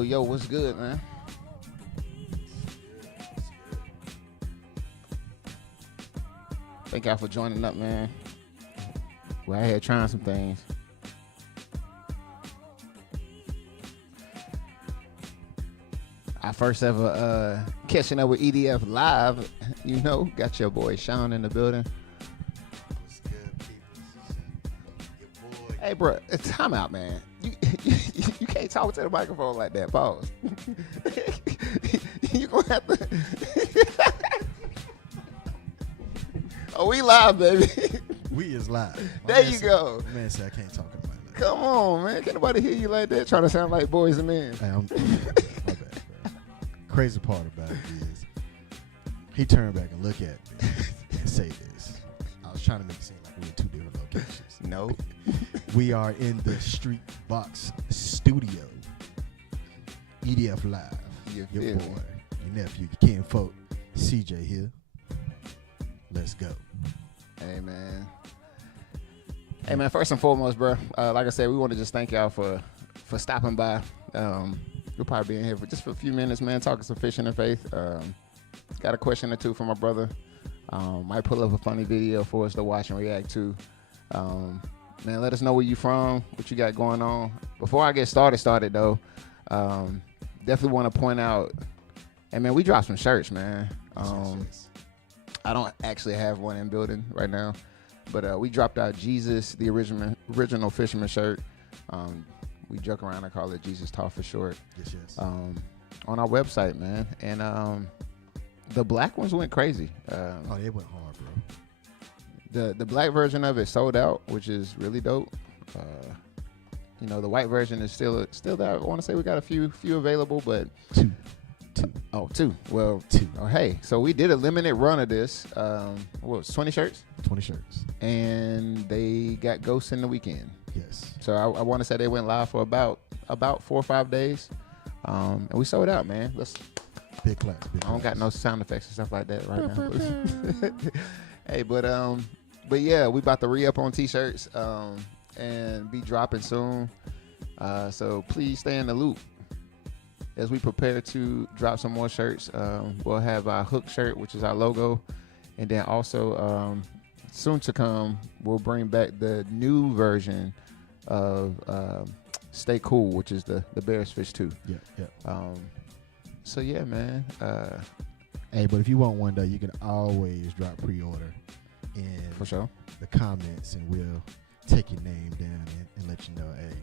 Yo, what's good, man? Thank y'all for joining up, man. We're out here trying some things. Our first ever catching up with EDF live. You know, got your boy Sean in the building. What's good, people? Your boy. Hey, bro, time out, man. You can't talk to the microphone like that. Pause. You gonna have to. Oh, we live, baby. We is live. There you go. Man said I can't talk about that. Come on, man. Can't nobody hear you like that trying to sound like boys and men. Hey, my bad, bro. Crazy part about it is he turned back and looked at me and say this. I was trying to make it seem like we were in two different locations. No. We are in the Street Box Studio. EDF Live. You Your feel boy, me? your nephew, your kinfolk, CJ here. Let's go. Hey, man. Hey, man, first and foremost, bro, like I said, we want to just thank y'all for stopping by. We'll probably be in here for just for a few minutes, man, talking some fishing and faith. Got a question or two from my brother. Might pull up a funny video for us to watch and react to. Man, let us know where you from, what you got going on. Before I get started though, definitely want to point out, hey, man, we dropped some shirts, man. Yes. I don't actually have one in building right now, but we dropped out Jesus, the original fisherman shirt. We joke around and call it Jesus Talk for short. Yes. On our website, man. And the black ones went crazy. Oh, they went hard, bro. The black version of it sold out, which is really dope. You know, the white version is still there. I want to say we got a few available, but Two. two. Well, Two. oh, hey, so we did a limited run of this. What was 20 shirts? 20 shirts. And they got ghosts in the weekend. Yes. So I want to say they went live for about 4 or 5 days. And we sold out, man. Big class. I don't got no sound effects and stuff like that right now. Hey, but yeah, we about to re-up on t-shirts and be dropping soon. So please stay in the loop as we prepare to drop some more shirts. We'll have our hook shirt, which is our logo, and then also soon to come, we'll bring back the new version of Stay Cool, which is the Bears Fish 2. Yeah. So yeah, man. Hey, but if you want one though, you can always drop pre-order in For sure. the comments, and we'll take your name down and let you know, hey,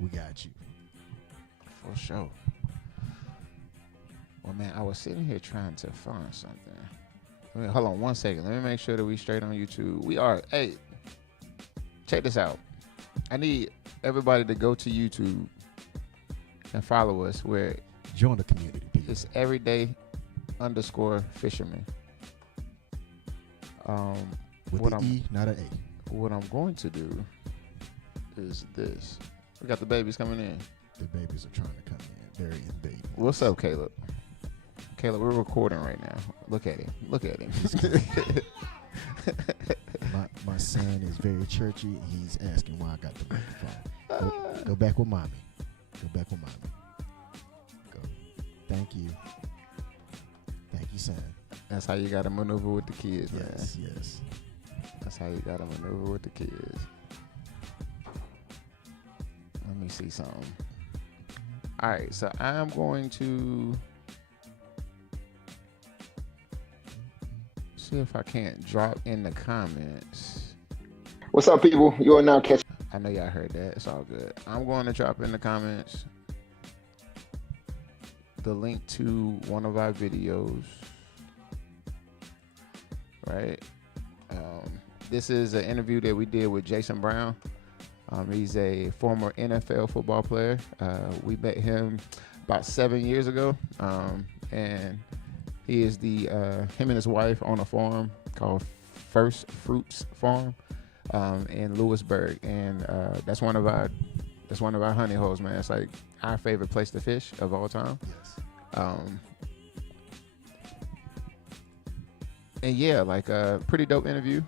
we got you. For sure. Well, man, I was sitting here trying to find something. Hold on 1 second. Let me make sure that we straight on YouTube. We are. Hey, check this out. I need everybody to go to YouTube and follow us where Join the community, people. it's everyday_fisherman. With what the I'm- E, not an A. What I'm going to do is this. We got the babies coming in. The babies are trying to come in. They're invading. What's up, Caleb? Caleb, we're recording right now. Look at him. Look at him. My son is very churchy. He's asking why I got the microphone. Go back with mommy. Go back with mommy. Go. Thank you. Thank you, son. That's how you got to maneuver with the kids, man. Yes. That's how you got to maneuver with the kids. Let me see something. All right, so I'm going to see if I can't drop in the comments. What's up, people? You are now catching. I know y'all heard that. It's all good. I'm going to drop in the comments the link to one of our videos. Right? This is an interview that we did with Jason Brown. He's a former NFL football player. We met him about 7 years ago. And he is him and his wife own a farm called First Fruits Farm in Lewisburg. And that's one of our honey holes, man. It's like our favorite place to fish of all time. Yes. And yeah, like a pretty dope interview.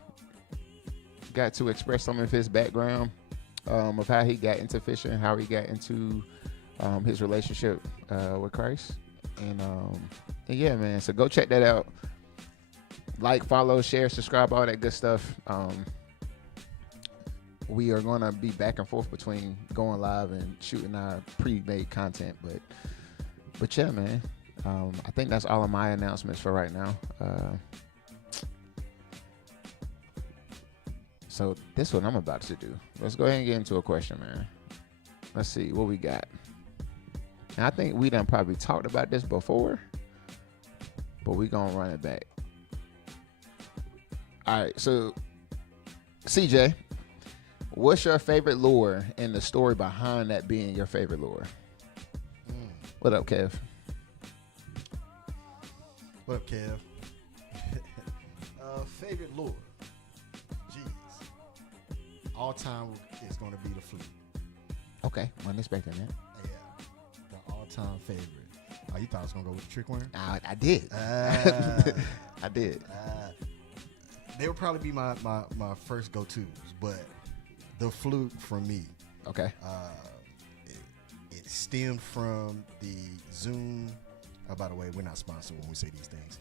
Got to express some of his background of how he got into fishing, how he got into his relationship with Christ. And yeah, man. So go check that out. Like, follow, share, subscribe, all that good stuff. We are gonna be back and forth between going live and shooting our pre-made content, but yeah, man. I think that's all of my announcements for right now. So this one I'm about to do. Let's go ahead and get into a question, man. Let's see what we got. And I think we done probably talked about this before, but we gonna run it back. All right, so CJ, what's your favorite lure and the story behind that being your favorite lure? What up, Kev? What up, Kev? Favorite lure? Jeez. All time is going to be the Fluke. Okay, wasn't expecting that. Yeah. The all-time favorite. Oh, you thought I was going to go with the trick worm? I did. I did. They would probably be my first go-tos, but the Fluke for me. Okay. It stemmed from the Zoom. Oh, by the way, we're not sponsored when we say these things.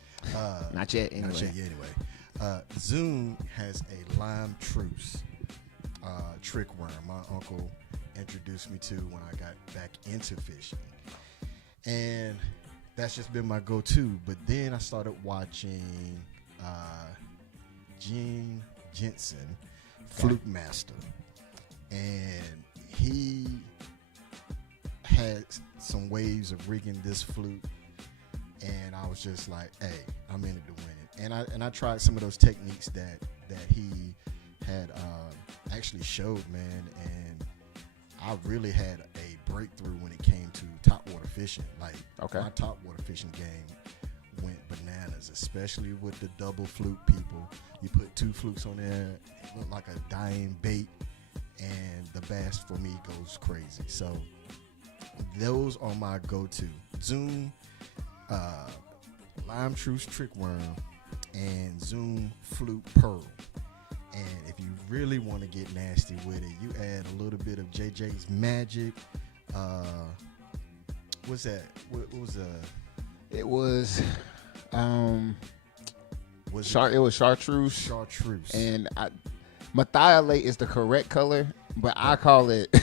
Not yet, anyway. Not yet, anyway. Zoom has a lime truce trick worm. My uncle introduced me to when I got back into fishing, and that's just been my go-to. But then I started watching Gene Jensen, Fluke Master, and he had some ways of rigging this fluke, and I was just like, hey, I'm in it to win it. And I tried some of those techniques that he had actually showed, man, and I really had a breakthrough when it came to topwater fishing. Like, my topwater fishing game went bananas, especially with the double fluke people. You put 2 flukes on there, it looked like a dying bait, and the bass for me goes crazy. So those are my go-to. Zoom, lime truce trick worm, and Zoom fluke pearl. And if you really want to get nasty with it, you add a little bit of JJ's Magic. What's that? What was It was it was chartreuse. Chartreuse. And Methiolate is the correct color, but I call it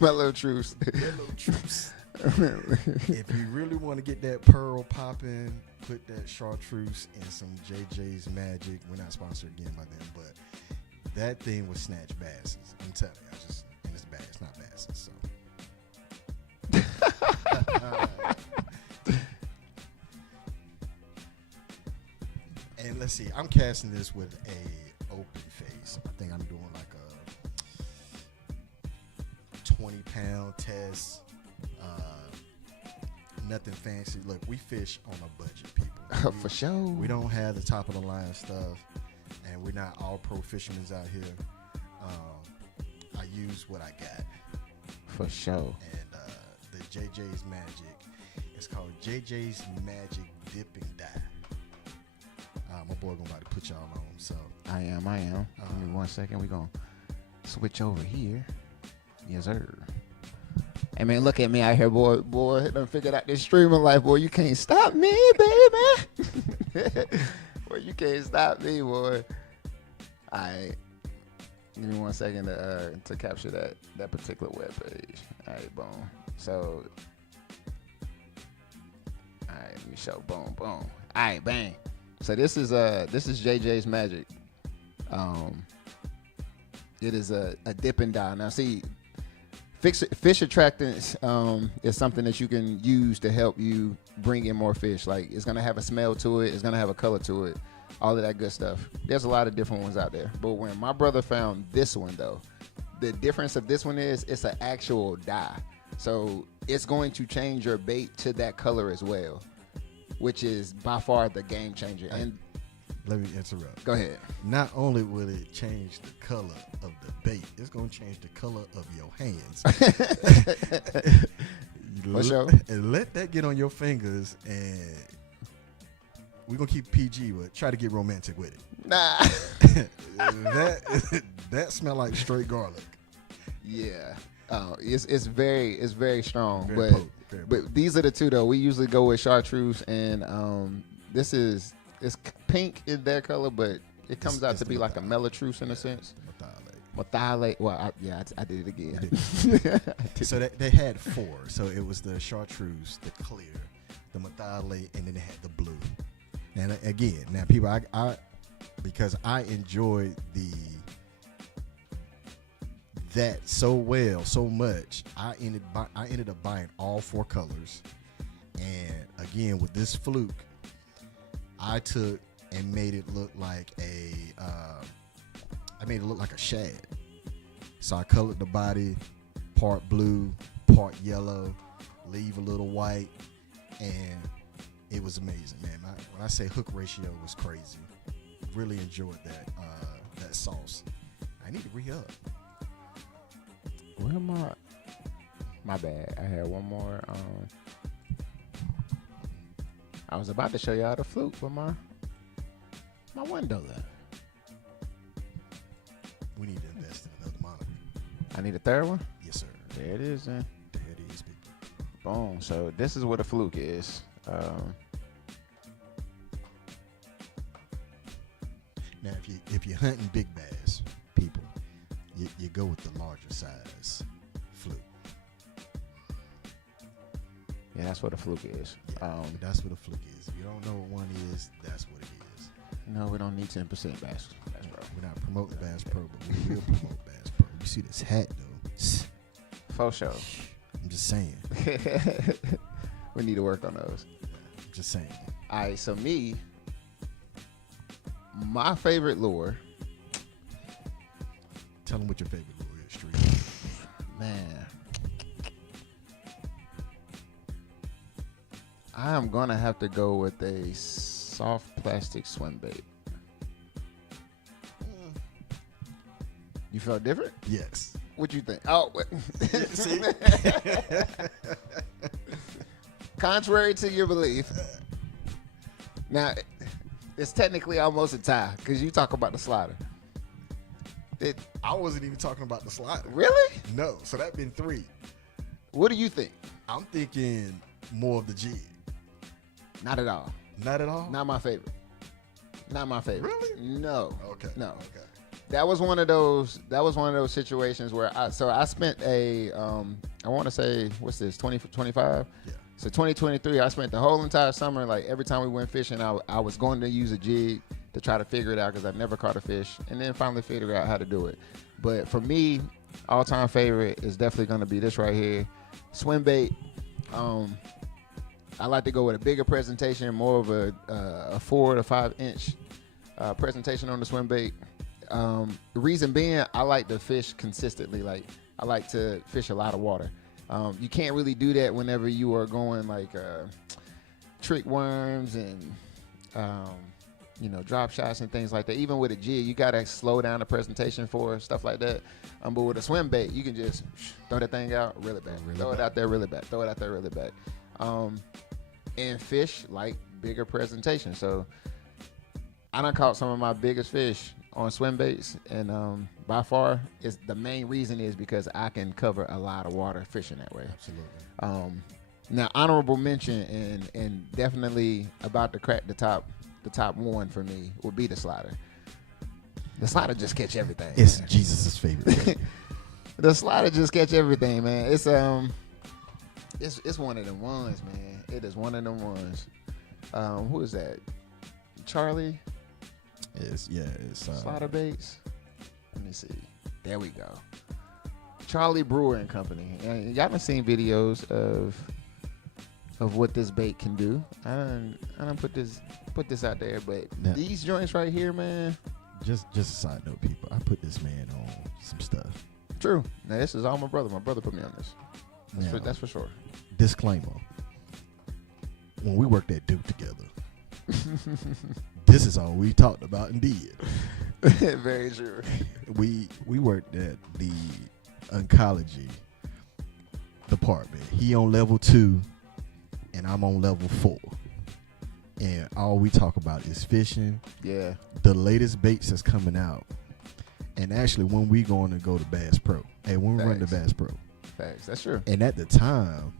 mellow truce. Mellow truce. If you really want to get that pearl popping, put that chartreuse and some JJ's Magic. We're not sponsored again by them, but that thing was snatch basses. I'm telling you, and it's bad. It's not basses. So. And let's see. I'm casting this with a open face. I think I'm doing like a 20-pound test. Nothing fancy. Look, we fish on a budget, people. For sure. We don't have the top of the line stuff, and we're not all pro fishermen out here. I use what I got. For sure. And the JJ's Magic. It's called JJ's Magic Dipping Dye. My boy gonna about to put y'all on. So I am. Give me 1 second. We gonna switch over here. Yes, sir. Hey man, look at me out here, boy. Done figured out this streaming life, boy. You can't stop me, baby. Boy, you can't stop me, boy. All right. Give me 1 second to capture that particular web page. All right, boom. So, all right, let me show. Boom, boom. All right, bang. So this is JJ's Magic. It is a dip and dye. Now see, fish attractants is something that you can use to help you bring in more fish. Like, it's gonna have a smell to it, it's gonna have a color to it, all of that good stuff. There's a lot of different ones out there. But when my brother found this one though, the difference of this one is it's an actual dye. So it's going to change your bait to that color as well, which is by far the game changer. And let me interrupt. Go ahead. Not only will it change the color of the bait, it's going to change the color of your hands. For sure. And let that get on your fingers, and we're going to keep PG, but try to get romantic with it. Nah. that smell like straight garlic. Yeah. It's very strong, Very but potent, very but these are the two though. We usually go with chartreuse, and this is it's pink in their color, but it comes out it's to the be like a methylate. melatruce in a sense. Methylate. Methylate. Well, I did it again. So they had 4. So it was the chartreuse, the clear, the methylate, and then they had the blue. And again, now people, I because I enjoyed that so much, I ended up buying all 4 colors. And again, with this fluke, I took and made it look like a shad. So I colored the body part blue, part yellow, leave a little white, and it was amazing, man. When I say hook ratio was crazy, really enjoyed that sauce. I need to re-up. Where am I? My bad. I had one more. I was about to show y'all the fluke, but my window left. We need to invest in another monitor. I need a third one. Yes, sir. There it is, then. There it is, people. Boom. So this is what a fluke is. Now, if you're hunting big bass, people, you go with the larger size fluke. Yeah, that's what a fluke is. Yeah, that's what a fluke is. If you don't know what one is, that's what it is. No, we don't need 10% Bass Pro. We're not promoting Bass Pro, but we will promote Bass Pro. You see this hat, though? For sure. I'm just saying. We need to work on those. I'm just saying. All right, so my favorite lure. Tell them what your favorite lure is, Street. Man. I am going to have to go with a soft plastic swim bait. You felt different? Yes. What you think? Oh, See? Contrary to your belief. Now, it's technically almost a tie because you talk about the slider. I wasn't even talking about the slider. Really? No. So that been 3. What do you think? I'm thinking more of the jig. Not at all. Not at all? Not my favorite. Not my favorite. Really? No. Okay. No. Okay. That was one of those situations where I spent I want to say, what's this, 2025? Yeah. So 2023, I spent the whole entire summer, like every time we went fishing, I was going to use a jig to try to figure it out because I've never caught a fish, and then finally figured out how to do it. But for me, all-time favorite is definitely going to be this right here, swim bait. I like to go with a bigger presentation, more of a 4 to 5 inch presentation on the swim bait. The reason being, I like to fish consistently. Like, I like to fish a lot of water. You can't really do that whenever you are going like trick worms and drop shots and things like that. Even with a jig, you gotta slow down the presentation for stuff like that. But with a swim bait, you can just throw that thing out really back, throw it out there really back, throw it out there really back. And fish like bigger presentation. So I done caught some of my biggest fish on swim baits, and by far, is the main reason is because I can cover a lot of water fishing that way. Absolutely. Now, honorable mention and definitely about to crack the top one for me would be the slider. The slider just catch everything. It's man. Jesus' favorite thing. The slider just catch everything, man. It's one of them ones, man. It is one of them ones. Who is that? Charlie? It's Slider baits. Let me see. There we go. Charlie Brewer and Company. And y'all done seen videos of what this bait can do. I done put this out there, but Now, these joints right here, man. just a side note, people. I put this man on some stuff. True. Now this is all my brother. My brother put me on this. Now, That's for sure. disclaimer. When we worked at Duke together, this is all we talked about and did. Very true. We worked at the oncology department. He on level 2 and I'm on level 4. And all we talk about is fishing, Yeah. the latest baits that's coming out. And actually when we going to go to Bass Pro. Hey, when we run to Facts. Bass Pro, Facts. That's true. And at the time,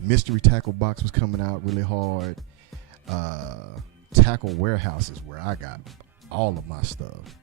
mystery tackle box was coming out really hard. Tackle warehouse is where I got all of my stuff.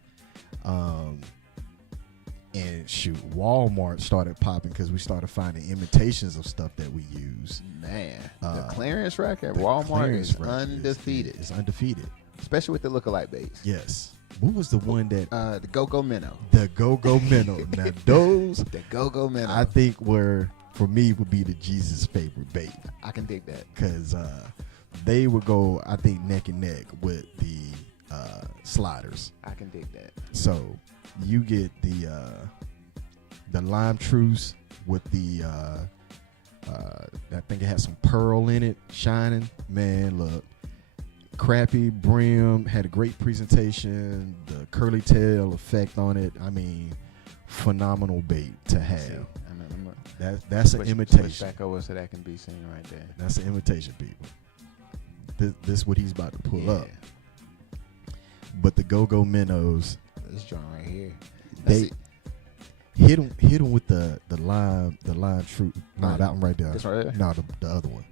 And shoot, Walmart started popping because we started finding imitations of stuff that we use. Man, the clearance rack at The Walmart clearance is rack undefeated. It's undefeated. Especially with the lookalike baits. Yes. What was the one that The Go-Go Minnow. the Go-Go Minnow? Now those The Go-Go Minnow. I think were for me would be the Jesus favorite bait I can dig that. because they would go I think neck and neck with the sliders. I can dig that. So you get the lime truce with the I think it had some pearl in it, shining. Man, look, crappy brim, had a great presentation. The curly tail effect on it. I mean, phenomenal bait to have. That's an Switch imitation. back over so that can be seen right there. That's an imitation, people. This is what he's about to pull up. But the Go-Go Minnows, This joint right here. they hit him with the lime fruit. No, Right. that one right there. This right here? No, the other one.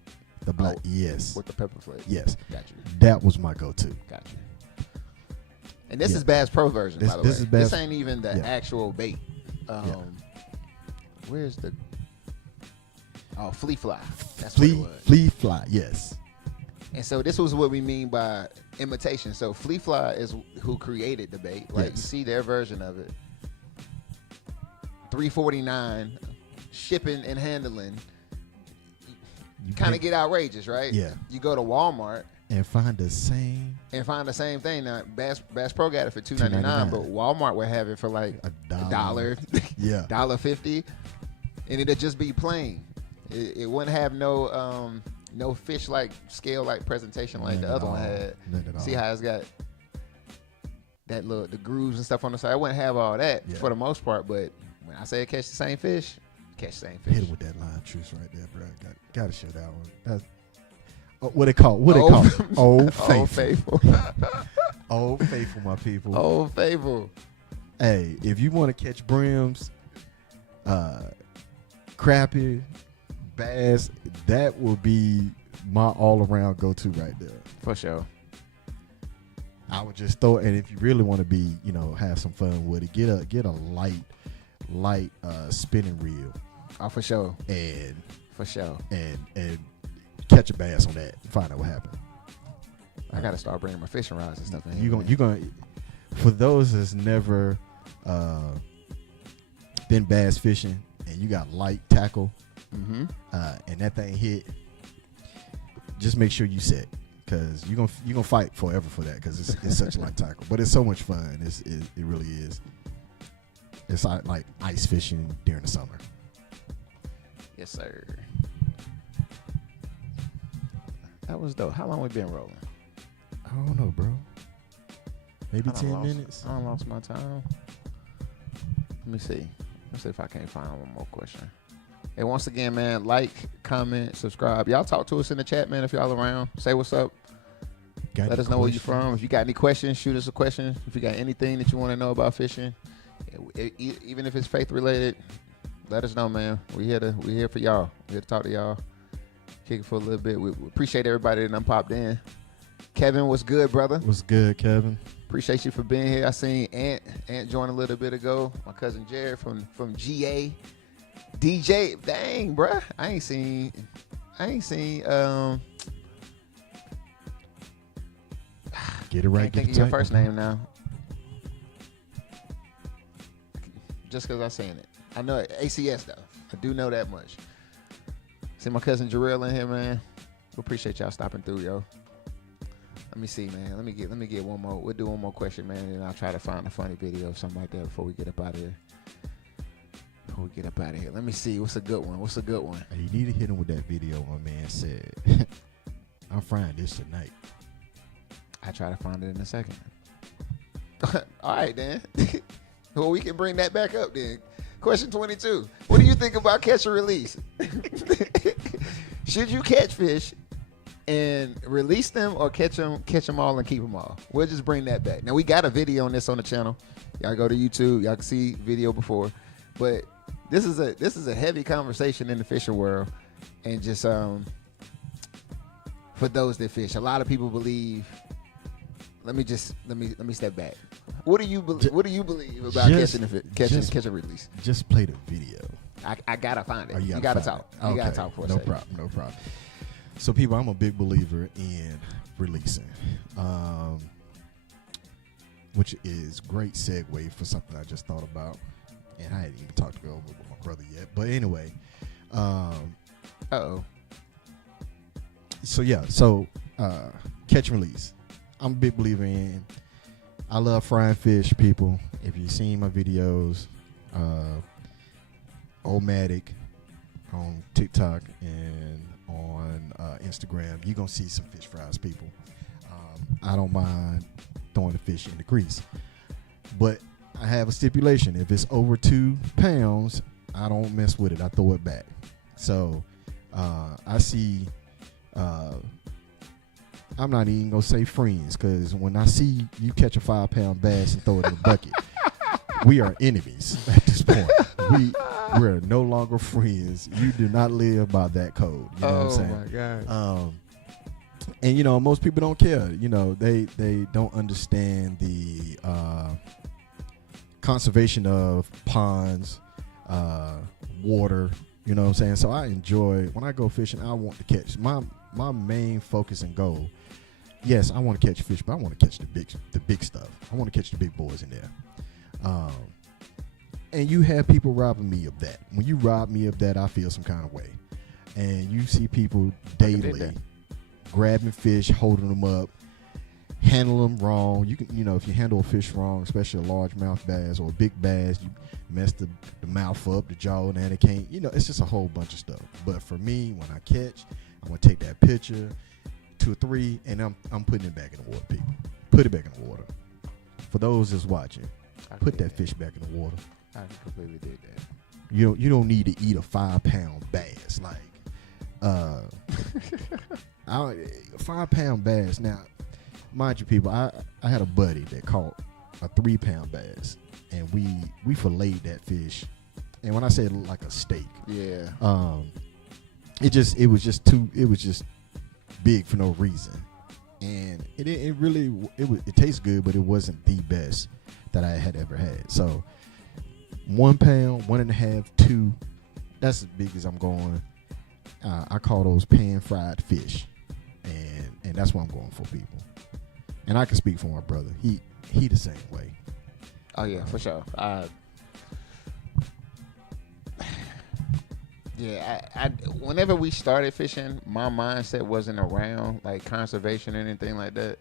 The black. Oh, Yes. With the pepper flavor. Yes. Got you. That was my go-to. Got you. And this Yeah. is Bass Pro version, This- by the this way. is Bass- This ain't even the Yeah. actual bait. Where's the... Oh, Flea Fly. That's what it was. Flea fly. Yes. And so this was what we mean by imitation. So Flea Fly is who created the bait, right? You Yes. see their version of it. $3.49 shipping and handling. You Kind of pay- get outrageous, right? Yeah. You go to Walmart and find the same and find the same thing. Now Bass Pro got it for $2.99, but Walmart would have it for like a $1, dollar. Yeah. $1.50, and it'd just be plain. It wouldn't have no fish like scale like presentation like None the at other one all. had. None at See all. how it's got that the grooves and stuff on the side. I wouldn't have all that Yeah. for the most part, but when I say catch the same fish, catch the same fish. Hit him with that line truce right there, bro. Got to show that one. That's what they call. What they Old- call? Old faithful. Old Faithful. Old faithful, my people. Old Faithful. Hey, if you want to catch brims, crappie, bass, that will be my all-around go-to right there. For sure. I would just throw it, and if you really want to be, have some fun with it, get a light spinning reel Oh, for sure. and For sure. and catch a bass on that. And find out what happened. I gotta start bringing my fishing rods and stuff in here. You gonna for those that's never been bass fishing and you got light tackle Mm-hmm. and that thing hit, just make sure you set because you're gonna fight forever for that because it's such light tackle, but it's so much fun. It really is. It's like ice fishing during the summer. Yes, sir. That was dope. How long we been rolling? I don't know, bro. Maybe I done 10 lost- minutes. I done lost my time. Let me see. Let's see if I can't find one more question. Hey, once again, man, like, comment, subscribe. Y'all talk to us in the chat, man, if y'all around. Say what's up. Got Let any us know where you questions? from. If you got any questions, shoot us a question. If you got anything that you want to know about fishing, even if it's faith related, let us know, man. We here for y'all. We here to talk to y'all. Kick it for a little bit. We appreciate everybody that done popped in. Kevin, what's good, brother? What's good, Kevin? Appreciate you for being here. I seen Ant join a little bit ago. My cousin Jared from GA. DJ, dang, bruh. I ain't seen Get it right. can't Get think the of your title. first name now. Just because I seen it. I know it, ACS though. I do know that much. See my cousin Jarrell in here, man. We appreciate y'all stopping through, yo. Let me see, man. Let me get one more. We'll do one more question, man, and I'll try to find a funny video or something like that before we get up out of here. Let me see. What's a good one? Hey, you need to hit him with that video my man said. I'm frying this tonight. I try to find it in a second. All right, then. Well, we can bring that back up then. Question 22. What do you think about catch and release? Should you catch fish and release them or catch them all and keep them all? We'll just bring that back. Now, we got a video on this on the channel. Y'all go to YouTube. Y'all can see video before. But this is a heavy conversation in the fishing world, and just for those that fish, a lot of people believe. Let me step back. What do you believe about catching release? Just play the video. I gotta find it. Oh, you gotta talk. Okay. You gotta talk for a second. No problem. So, people, I'm a big believer in releasing, which is great segue for something I just thought about, and I hadn't even talked to go over with my brother yet. But anyway, So catch and release. I'm a big believer in. I love frying fish, people. If you've seen my videos, Omatic on TikTok and on Instagram, you're going to see some fish fries, people. I don't mind throwing the fish in the grease. But I have a stipulation. If it's over 2 pounds, I don't mess with it. I throw it back. So I see... I'm not even gonna say friends, because when I see you catch a 5-pound bass and throw it in the bucket, we are enemies at this point. We're no longer friends. You do not live by that code. You know what I'm saying? Oh my God. And most people don't care. They don't understand the conservation of ponds, water. You know what I'm saying? So I enjoy when I go fishing. I want to catch my main focus and goal. Yes, I want to catch fish, but I want to catch the big stuff. I want to catch the big boys in there. And you have people robbing me of that. When you rob me of that, I feel some kind of way. And you see people daily grabbing fish, holding them up, handle them wrong. You can, if you handle a fish wrong, especially a largemouth bass or a big bass, you mess the mouth up, the jaw, and it can't. It's just a whole bunch of stuff. But for me, when I catch, I'm gonna take that picture, 2 or 3, and I'm putting it back in the water, people. Put it back in the water. For those that's watching, put that fish back in the water. I completely did that. You don't need to eat a 5-pound bass. Like, 5-pound bass. Now, mind you, people, I had a buddy that caught a 3-pound bass, and we filleted that fish. And when I say like a steak, yeah, it was just big for no reason, and it tastes good, but it wasn't the best that I had ever had. So 1 pound, 1.5, 2, that's as big as I'm going. I call those pan fried fish, and that's what I'm going for, people. And I can speak for my brother. He the same way. Oh yeah, for sure. Yeah, I whenever we started fishing, my mindset wasn't around like conservation or anything like that.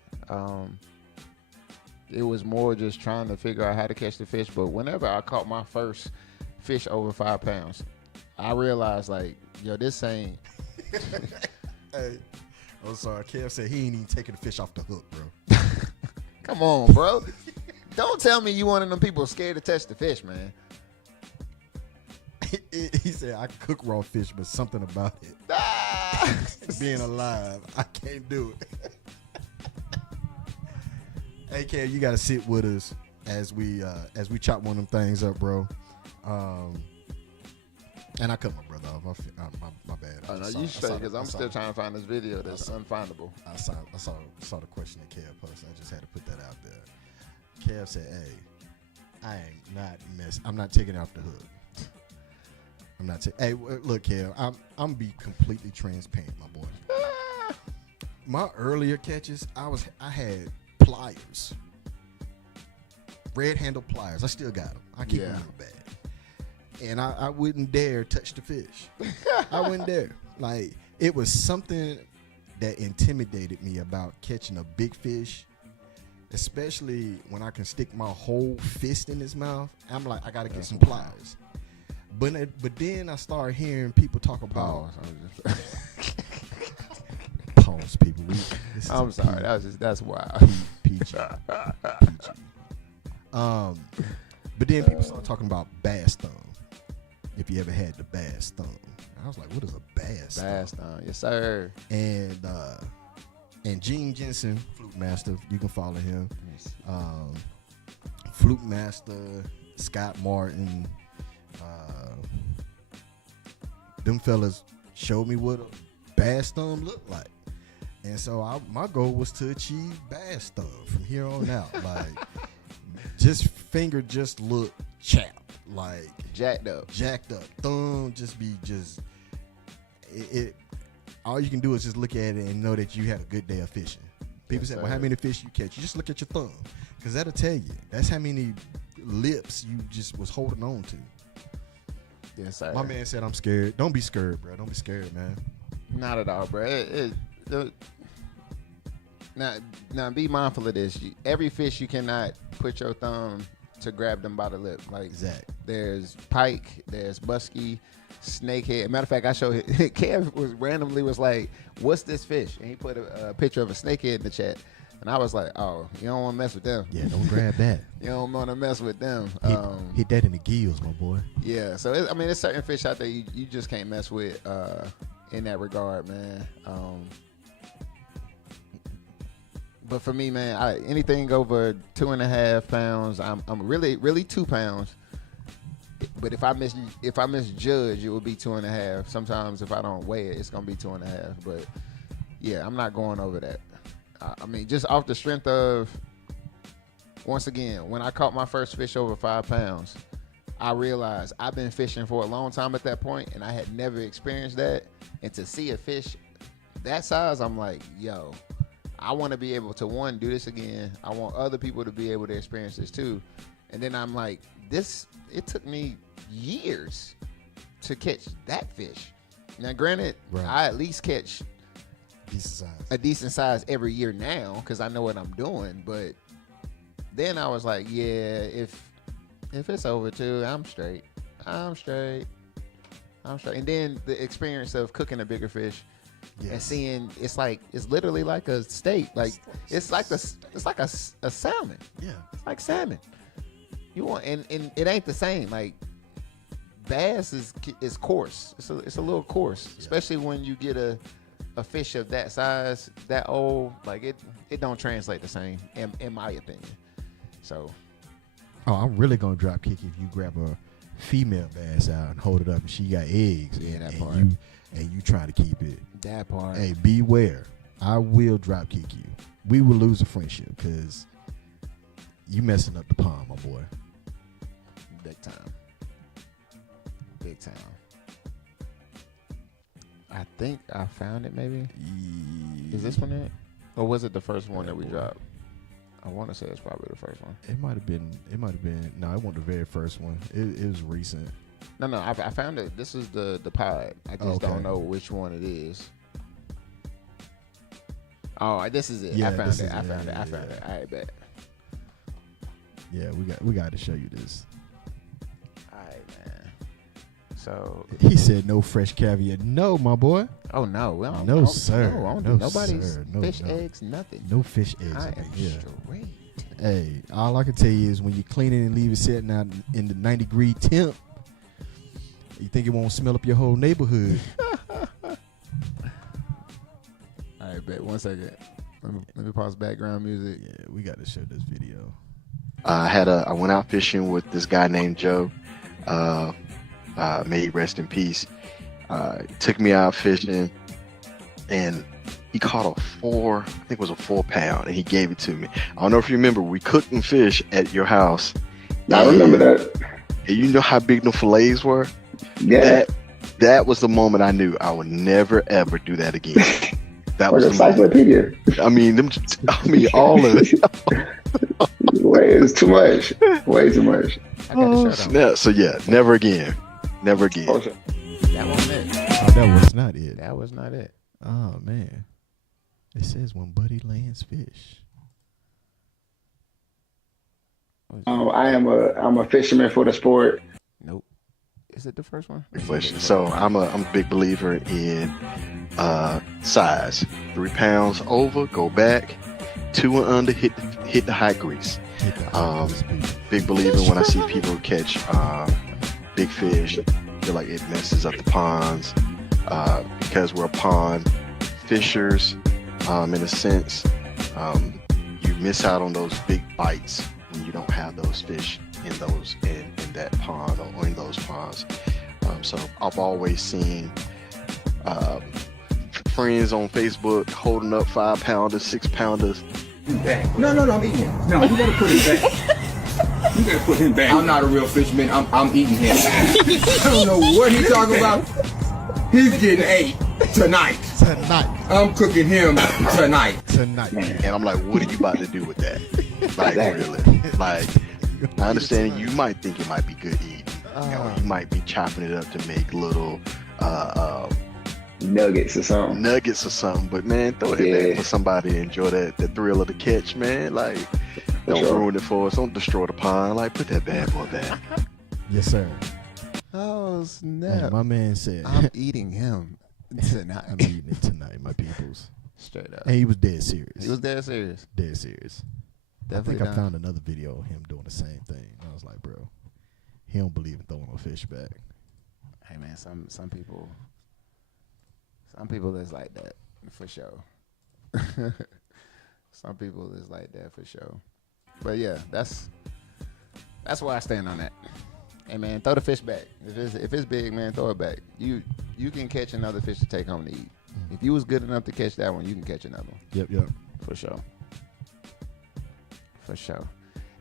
It was more just trying to figure out how to catch the fish. But whenever I caught my first fish over 5 pounds, I realized like, yo, this ain't. Hey, I'm sorry. Kev said he ain't even taking the fish off the hook, bro. Come on, bro. Don't tell me you one of them people scared to touch the fish, man. He said, I cook raw fish, but something about it. Being alive, I can't do it. Hey, Kev, you got to sit with us as we chop one of them things up, bro. And I cut my brother off. My bad. Oh, no, you straight, because I'm still trying to find this video that's unfindable. I saw the question that Kev posted. I just had to put that out there. Kev said, hey, I'm not taking it off the hook. I'm not taking. Hey, look, Kev, I'm be completely transparent, my boy. My earlier catches, I had pliers. Red handle pliers. I still got them. I keep them in my bag. And I wouldn't dare touch the fish. I wouldn't dare. Like, it was something that intimidated me about catching a big fish, especially when I can stick my whole fist in his mouth. I'm like, I got to get some pliers. But then I started hearing people talk about... Pause, people. I'm sorry. That's wild. PG. But then people started talking about bass thumb. If you ever had the bass thumb, I was like, "What is a bass thumb?" Bass thumb, yes, sir. And Gene Jensen, Fluke Master, you can follow him. Yes. Fluke Master, Scott Martin, them fellas showed me what a bass thumb looked like. And so my goal was to achieve bass thumb from here on out. Like, just finger just look chapped, like Jacked up. Thumb it. All you can do is just look at it and know that you had a good day of fishing. People say, well, how many fish you catch? You just look at your thumb, because that'll tell you. That's how many lips you just was holding on to. Yes, sir. My man said, I'm scared. Don't be scared, bro. Don't be scared, man. Not at all, bro. Now be mindful of this. Every fish you cannot put your thumb to grab them by the lip. Like, exactly. There's pike, there's muskie, snakehead. Matter of fact, I showed Kev was like, "What's this fish?" And he put a picture of a snakehead in the chat, and I was like, "Oh, you don't want to mess with them. Yeah, don't grab that. You don't want to mess with them." Hit that in the gills, my boy. Yeah. So there's certain fish out there you just can't mess with in that regard, man. But for me, man, anything over 2.5 pounds, I'm really 2 pounds. But if I misjudge, it will be 2.5. Sometimes if I don't weigh it, it's gonna be 2.5. But yeah, I'm not going over that. I mean, just off the strength of, once again, when I caught my first fish over 5 pounds, I realized I've been fishing for a long time at that point, and I had never experienced that. And to see a fish that size, I'm like, yo, I want to be able to, one, do this again. I want other people to be able to experience this too. And then I'm like, it took me years to catch that fish. Now, granted, right. I at least catch a decent size every year now because I know what I'm doing. But then I was like, yeah, if it's over 2, I'm straight. And then the experience of cooking a bigger fish. Yes. And seeing it's literally like a steak, like it's like a salmon. Yeah, it's like salmon. You want and it ain't the same. Like bass is coarse. It's a little coarse, yeah. Especially when you get a fish of that size, that old. Like it don't translate the same in my opinion. So, I'm really gonna drop kick if you grab a female bass out and hold it up and she got eggs. Yeah, that part. And you try to keep it. That part. Hey, beware. I will drop kick you. We will lose a friendship because you messing up the pond, my boy. Big time. I think I found it, maybe. Is this one it? Or was it the first one that we dropped? I want to say it's probably the first one. It might have been. No, it wasn't the very first one. It was recent. No, I found it. This is the pod. I just don't know which one it is. Oh, this is it. Yeah, I found it. I found it. All right, bet. Yeah, we got to show you this. All right, man. So he said no fresh caviar. No, my boy. Oh no, no sir. No, I don't do nobody's fish eggs. Nothing. No fish eggs. I am straight. Hey, all I can tell you is when you clean it and leave it sitting out in the 90-degree temp, you think it won't smell up your whole neighborhood. All right, bet. 1 second. Let me pause background music. Yeah, we got to show this video. I went out fishing with this guy named Joe. May he rest in peace. He took me out fishing, and he caught I think it was a 4 pound, and he gave it to me. I don't know if you remember, we cooked them fish at your house. I remember that. And you know how big the fillets were? Yeah. That was the moment I knew I would never ever do that again. That was the encyclopedia. All of it. It's too much. Way too much. So yeah, never again. Never again. That wasn't it. Oh, that was not it. That was not it. Oh man. It says when Buddy lands fish. I'm a fisherman for the sport. Nope. Is it the first one? So I'm a big believer in size. 3 pounds over, go back. 2 and under, hit the hot grease. Big believer when I see people catch big fish. I feel like it messes up the ponds because we're pond fishers. In a sense, you miss out on those big bites when you don't have those fish in that pond or in those ponds. So I've always seen friends on Facebook holding up 5-pounders, 6-pounders. No, I'm eating him. No, you gotta put him back. You gotta put him back. I'm not a real fisherman. I'm eating him. I don't know what he's talking about. He's getting ate tonight. I'm cooking him tonight. And I'm like, what are you about to do with that? Like, really? Like, I understand you might think it might be good eating. You might be chopping it up to make little nuggets or something. But man, throw it back for somebody to enjoy the thrill of the catch, man. Like, don't ruin it for us. Don't destroy the pond. Like, put that bad boy back. Yes, sir. Oh snap! Hey, my man said, I'm eating him tonight. I'm eating it tonight, my peoples. Straight up. And he was dead serious. He was dead serious. Dead serious. Definitely I think not. I found another video of him doing the same thing. I was like, bro, he don't believe in throwing no fish back. Hey man, some people is like that for sure. Some people is like that for sure. But yeah, that's where I stand on that. Hey man, throw the fish back. If it's big, man, throw it back. You can catch another fish to take home to eat. If you was good enough to catch that one, you can catch another one. Yep. For sure.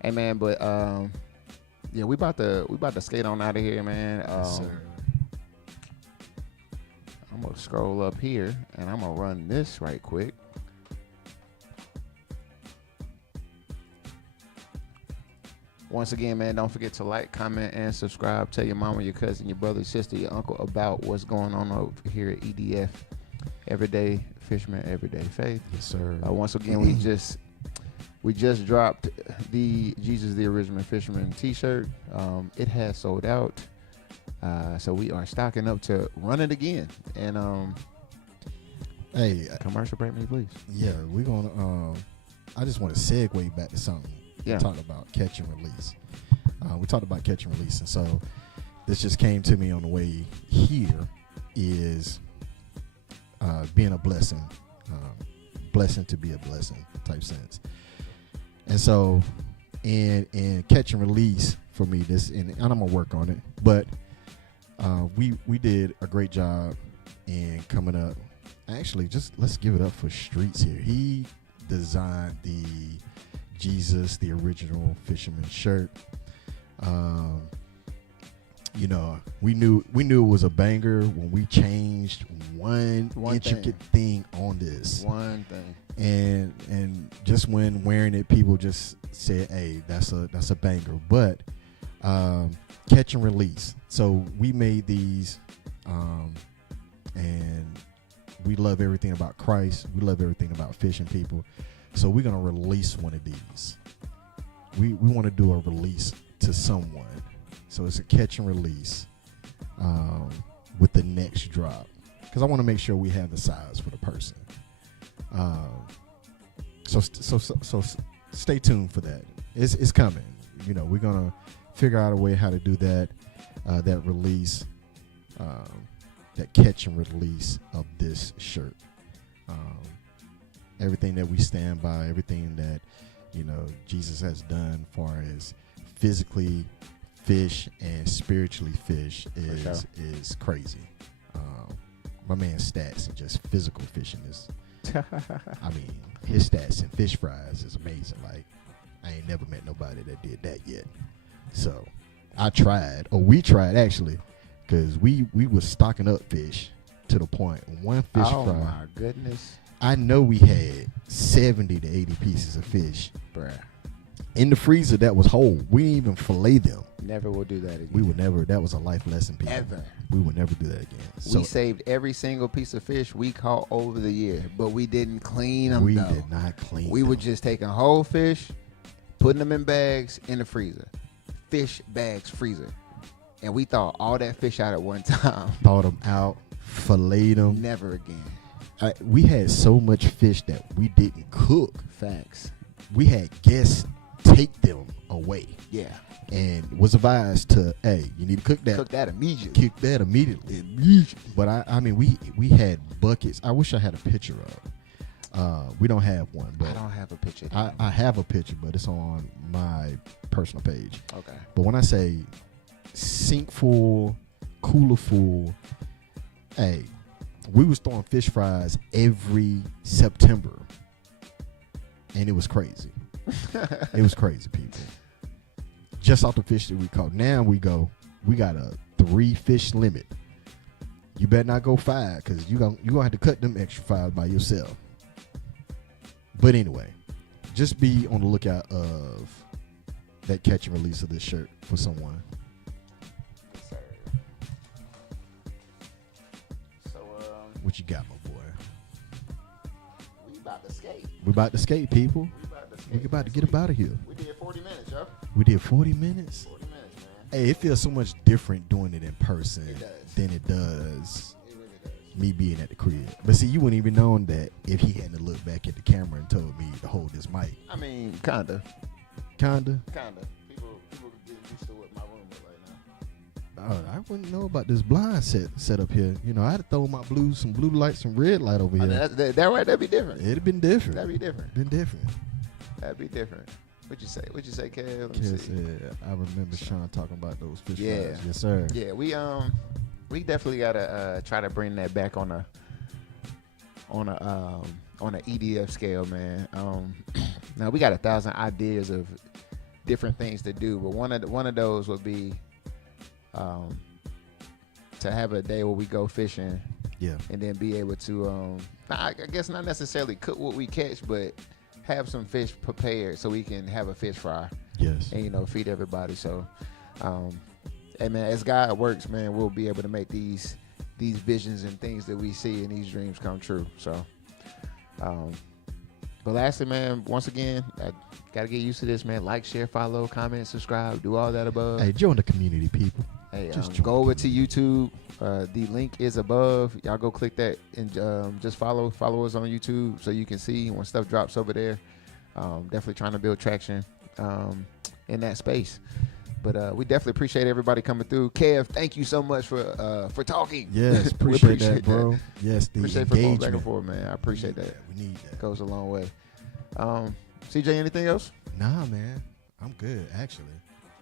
Hey man, but yeah, we about to skate on out of here, man. Yes, sir. I'm gonna scroll up here and I'm gonna run this right quick. Once again, man, don't forget to like, comment, and subscribe. Tell your mama, your cousin, your brother, sister, your uncle about what's going on over here at EDF. Everyday Fisherman, Everyday Faith. Yes, sir. Once again, we just dropped the Jesus the Original Fisherman t-shirt. It has sold out. So we are stocking up to run it again. And hey, commercial break me, please. Yeah, we're gonna I just want to segue back to something. Yeah. We talked about catch and release. We talked about catch and release, and so this just came to me on the way here is being a blessing, blessing to be a blessing type sense. And so in catch and release for me, and I'm gonna work on it, but we did a great job in coming up. Actually, just let's give it up for Streets here. He designed the Jesus the Original Fisherman shirt. You know, we knew it was a banger when we changed one intricate thing on this. One thing. And just when wearing it, people just said, "Hey, that's a banger." But catch and release. So we made these, and we love everything about Christ. We love everything about fishing people. So we're gonna release one of these. We want to do a release to someone. So it's a catch and release with the next drop, because I want to make sure we have the size for the person. So stay tuned for that. It's coming. You know, we're gonna figure out a way how to do that. That release, that catch and release of this shirt. Everything that we stand by, everything that, you know, Jesus has done far as physically fish and spiritually fish is crazy. My man's stats and just physical fishing is, I mean, his stats and fish fries is amazing. Like, I ain't never met nobody that did that yet. So we tried actually, because we was stocking up fish to the point one fish fry. Oh my goodness. I know we had 70 to 80 pieces of fish, Bruh. in the freezer that was whole. We didn't even fillet them. Never will do that again. We would never. That was a life lesson, people. Ever. We would never do that again. We saved every single piece of fish we caught over the year, but we didn't clean them. We did not clean. We were just taking whole fish, putting them in bags in the freezer, fish bags freezer, and we thawed all that fish out at one time. Thawed them out, filleted them. Never again. We had so much fish that we didn't cook. Facts. We had guests take them away. Yeah. And was advised to, hey, you need to cook that. Cook that immediately. Cook that immediately. But I mean, we had buckets. I wish I had a picture of. We don't have one, but I don't have a picture. I have a picture, but it's on my personal page. Okay. But when I say sink full, cooler full, hey, we was throwing fish fries every September, and it was crazy. It was crazy, people. Just off the fish that we caught. Now we got a 3 fish limit. You better not go 5 because you gonna have to cut them extra 5 by yourself. But anyway, just be on the lookout of that catch and release of this shirt for someone. Yes, sir. So, What you got, my boy? we about to skate. We about to skate, people. We about to get up out of here. We did 40 minutes, yo. We did 40 minutes. 40 minutes, man. Hey, it feels so much different doing it in person It does. than it does It really does. me being at the crib. But see, you wouldn't even known that if he hadn't looked back at the camera and told me to hold this mic. I mean, kinda. Kinda. People get used to what my room look like now. I wouldn't know about this blind set up here. You know, I had to throw some blue light, some red light over I here. mean, that right, that'd be different. It'd have been different. That'd be different. Been different. That'd be different. What'd you say, Kev? Let me Kev see. said, I remember Sean talking about those fish Yeah. fries. Yes, sir. Yeah, we definitely gotta try to bring that back on a EDF scale, man. Now we got 1,000 ideas of different things to do, but one of those would be to have a day where we go fishing, Yeah. and then be able to I guess not necessarily cook what we catch, but have some fish prepared so we can have a fish fry Yes. and feed everybody. So hey man, as God works, man, we'll be able to make these visions and things that we see and these dreams come true. So but lastly, man, once again, I gotta get used to this, man. Like, share, follow, comment, subscribe, do all that above. Hey, join the community, people. Hey, just join go over to YouTube. The link is above. Y'all go click that and just follow us on YouTube so you can see when stuff drops over there. Definitely trying to build traction in that space. But we definitely appreciate everybody coming through. Kev, thank you so much for talking. Yes, We appreciate that, bro. that. Yes, the Appreciate for going back and engagement. forth, man. I appreciate that. We need that. Goes a long way. CJ, anything else? Nah, man. I'm good, actually.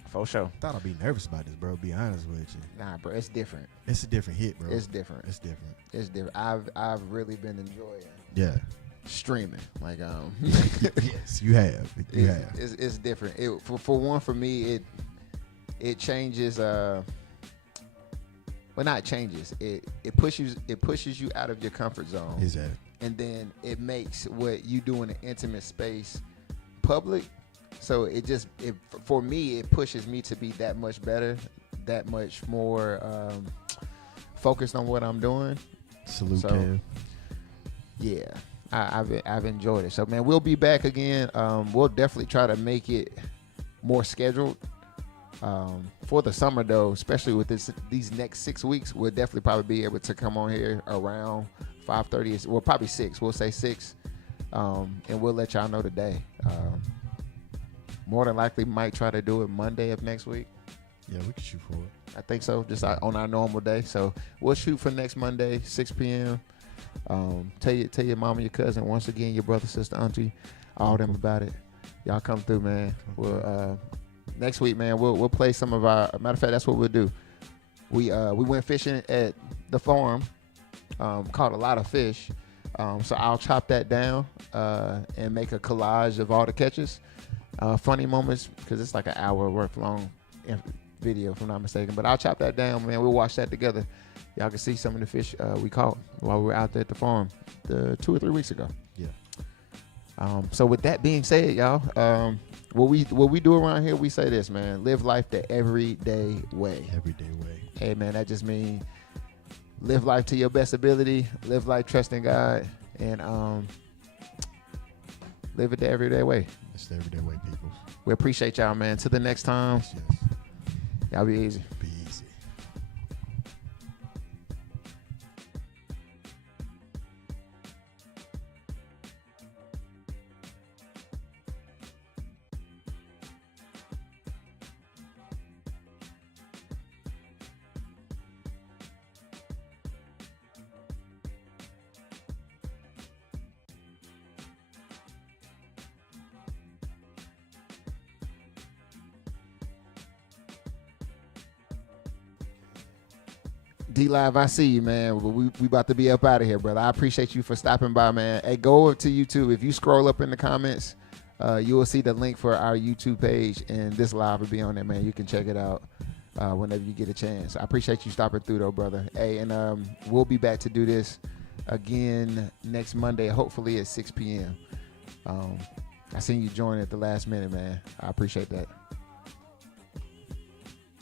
For sure. Thought I'd be nervous about this, bro. Be honest with you. Nah, bro, it's different. It's a different hit, bro. It's different. It's different. It's different. I've really been enjoying Yeah. streaming. Like Yes, you have. You have. It's different. For me, it changes. Well, not changes. It pushes you out of your comfort zone, Exactly. and then it makes what you do in an intimate space public. So for me, it pushes me to be that much better, that much more focused on what I'm doing. Salute, So, Kev. Yeah, I've enjoyed it. So man, we'll be back again. We'll definitely try to make it more scheduled for the summer though, especially with these next 6 weeks. We'll definitely probably be able to come on here around 5:30. Well, probably 6. We'll say 6, and we'll let y'all know the day. More than likely, might try to do it Monday of next week. Yeah, we can shoot for it. I think so, just on our normal day. So we'll shoot for next Monday, 6 p.m. Tell your mama, your cousin, once again, your brother, sister, auntie, all them about it. Y'all come through, man. We'll next week, man. We'll play some of our. Matter of fact, that's what we'll do. We went fishing at the farm, caught a lot of fish. So I'll chop that down and make a collage of all the catches, funny moments, because it's like an hour worth long video, if I'm not mistaken. But I'll chop that down, man. We'll watch that together. Y'all can see some of the fish we caught while we were out there at the farm 2 or 3 weeks ago. Yeah. So with that being said, y'all, what we do around here, we say this, man: live life the everyday way. Everyday way. Hey, man, that just means live life to your best ability, live life trusting God, and live it the everyday way. It's the everyday way, people. We appreciate y'all, man. Till the next time, Yes, yes. y'all be easy. Be D-Live, I see you, man. We about to be up out of here, brother. I appreciate you for stopping by, man. Hey, go over to YouTube. If you scroll up in the comments, you will see the link for our YouTube page, and this live will be on there, man. You can check it out whenever you get a chance. I appreciate you stopping through, though, brother. Hey, and we'll be back to do this again next Monday, hopefully at 6 p.m. I seen you join at the last minute, man. I appreciate that.